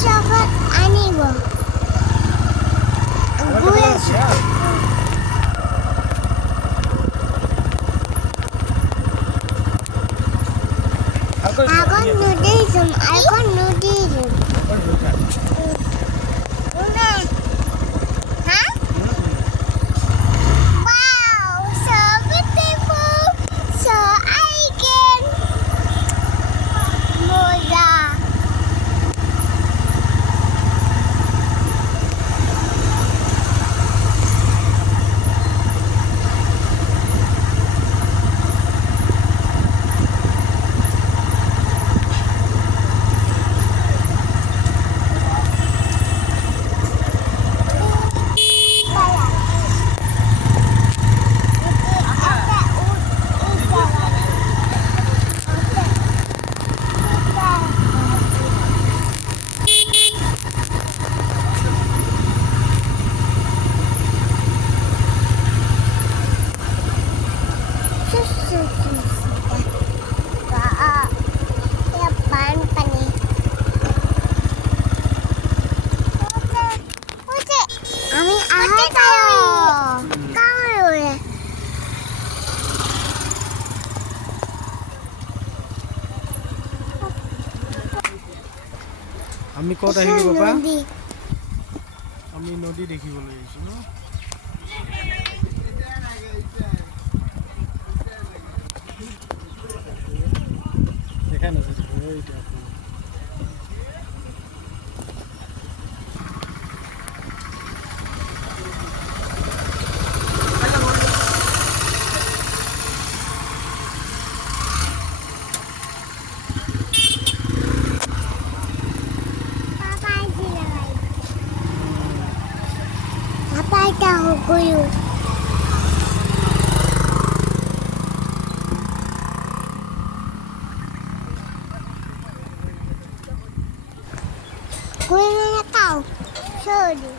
chocolate আনিব গৈ আছো আগত নদী যাম আগত নদী যাম হা wow so beautiful so elegant মজা আমি আহে তাyo কামড়ে আমি ক'ত আহিলো বাবা আমি নদী দেখিবলৈ আহিছো ন দেখা নাযায় এইটা apa tahu kuyu kuyu mana tahu sorry